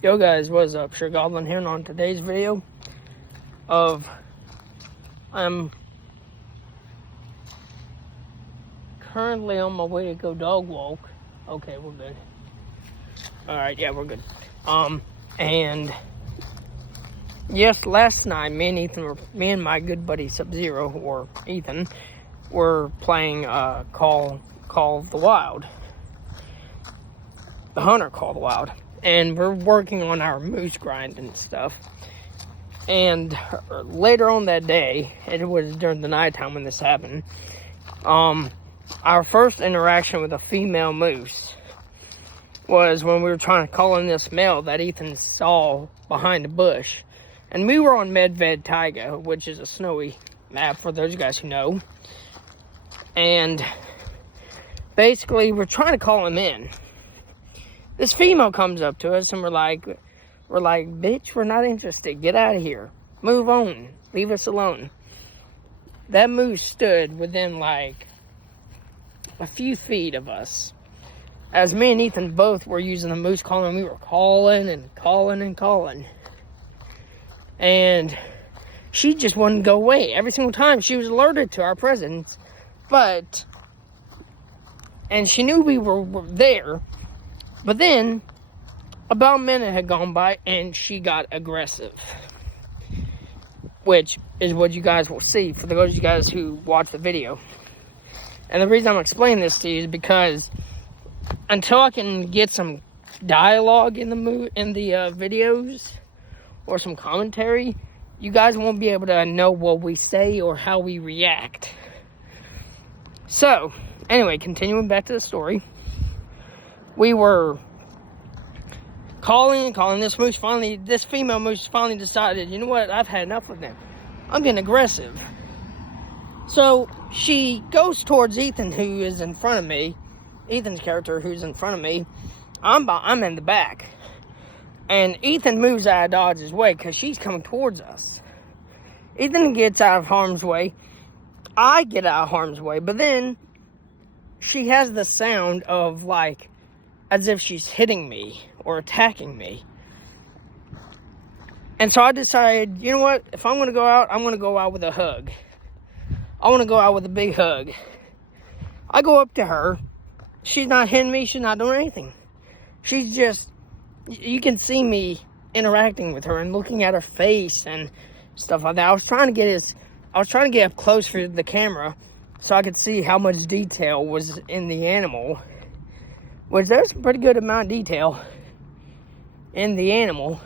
Yo guys, what's up? Sure Goblin here, and on today's video I'm currently on my way to go dog walk. Okay, we're good. Alright, yeah, we're good. And yes, last night me and my good buddy Sub-Zero, or Ethan, were playing Call of the Wild. The Hunter Call of the Wild. And we're working on our moose grind and stuff. And later on that day, it was during the nighttime when this happened, our first interaction with a female moose was when we were trying to call in this male that Ethan saw behind a bush. And we were on Medved Taiga, which is a snowy map for those guys who know. And basically, we're trying to call him in. This female comes up to us and we're like, bitch, we're not interested. Get out of here. Move on. Leave us alone. That moose stood within like a few feet of us. As me and Ethan both were using the moose calling, and we were calling and calling and calling. And she just wouldn't go away. Every single time she was alerted to our presence. And she knew we were there. But then, about a minute had gone by, and she got aggressive. Which is what you guys will see for those of you guys who watch the video. And the reason I'm explaining this to you is because until I can get some dialogue in the videos, or some commentary, you guys won't be able to know what we say or how we react. So, anyway, continuing back to the story. We were calling this female moose finally decided, you know what, I've had enough of them. I'm getting aggressive. So she goes towards Ethan, who is in front of me. Ethan's character, who's in front of me. I'm in the back. And Ethan moves out of Dodge's way because she's coming towards us. Ethan gets out of harm's way. I get out of harm's way. But then she has the sound of like, as if she's hitting me or attacking me. And so I decided, you know what? If I'm going to go out, I'm going to go out with a hug. I want to go out with a big hug. I go up to her. She's not hitting me. She's not doing anything. She's just, you can see me interacting with her and looking at her face and stuff like that. I was trying to get up close for the camera so I could see how much detail was in the animal. Which there's a pretty good amount of detail in the animal.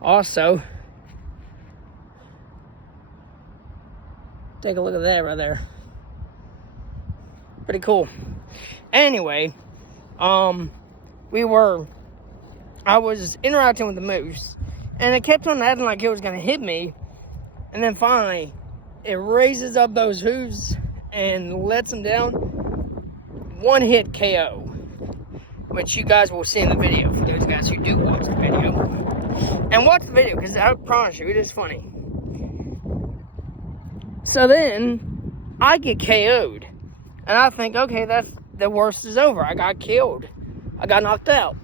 Also, take a look at that right there. Pretty cool. Anyway, I was interacting with the moose, and it kept on acting like it was gonna hit me, and then finally, it raises up those hooves and lets them down. One hit KO, which you guys will see in the video for those guys who do watch the video. And watch the video, because I promise you, it is funny. So then, I get KO'd. And I think, okay, that's the worst is over. I got killed. I got knocked out.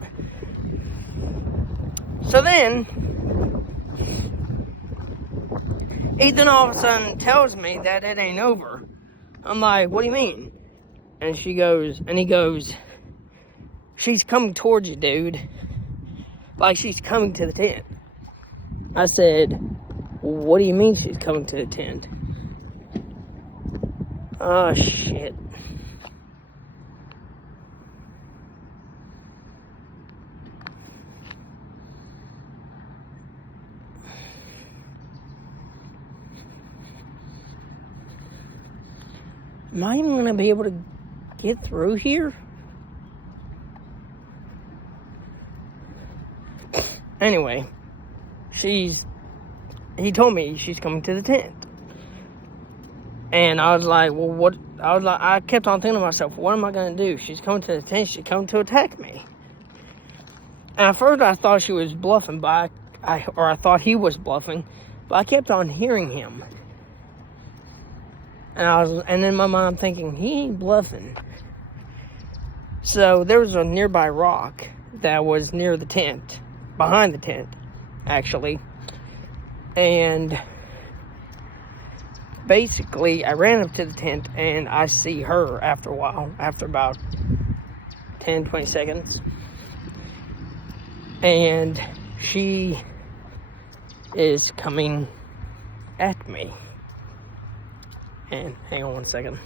So then, Ethan all of a sudden tells me that it ain't over. I'm like, what do you mean? And he goes, she's coming towards you, dude. Like she's coming to the tent. I said, what do you mean she's coming to the tent? Oh, shit. Am I even going to be able to get through here? Anyway, he told me she's coming to the tent. And I was like, well, I kept on thinking to myself, what am I going to do? She's coming to the tent, she's coming to attack me. And at first I thought she was bluffing, but I thought he was bluffing, but I kept on hearing him. And in my mind I'm thinking, he ain't bluffing. So there was a nearby rock that was near the tent, behind the tent, actually. And basically, I ran up to the tent, and I see her after a while, after about 10, 20 seconds. And she is coming at me. And hang on one second.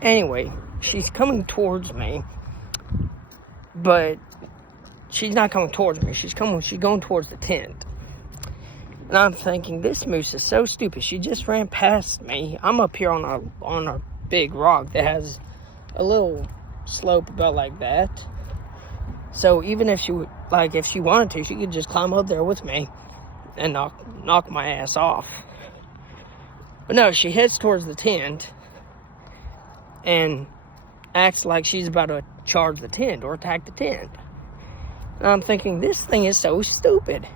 Anyway, she's coming towards me, but she's not coming towards me. She's going towards the tent. And I'm thinking, this moose is so stupid. She just ran past me. I'm up here on a big rock that has a little slope about like that. So even if she wanted to, she could just climb up there with me and knock my ass off. But no, she heads towards the tent and acts like she's about to charge the tent or attack the tent. And I'm thinking, this thing is so stupid.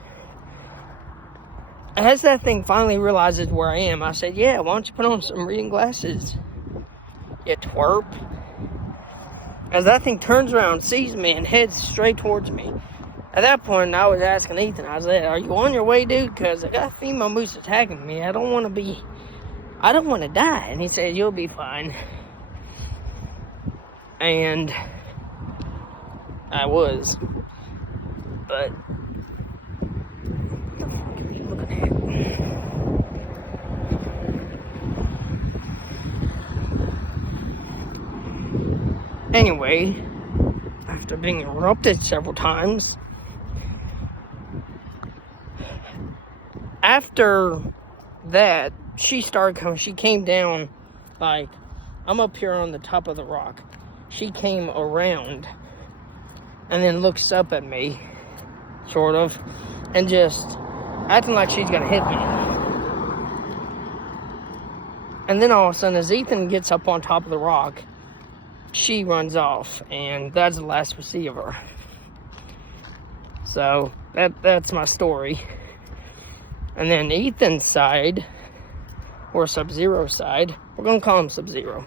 As that thing finally realizes where I am, I said, yeah, why don't you put on some reading glasses, you twerp. As that thing turns around, sees me, and heads straight towards me. At that point, I was asking Ethan, I said, are you on your way, dude? Because I got a female moose attacking me. I don't want to die. And he said, you'll be fine. And I was. But what the fuck are you looking at? Anyway, after being interrupted several times, after that, she started coming. She came down, like, I'm up here on the top of the rock. She came around and then looks up at me, sort of, and just acting like she's gonna hit me. And then all of a sudden, as Ethan gets up on top of the rock, she runs off, and that's the last we see of her. So that's my story. And then Ethan's side, or Sub-Zero's side, we're gonna call him Sub-Zero,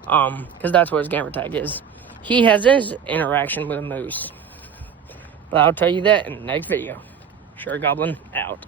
because that's what his gamer tag is. He has his interaction with a moose. But I'll tell you that in the next video. Sure Goblin out.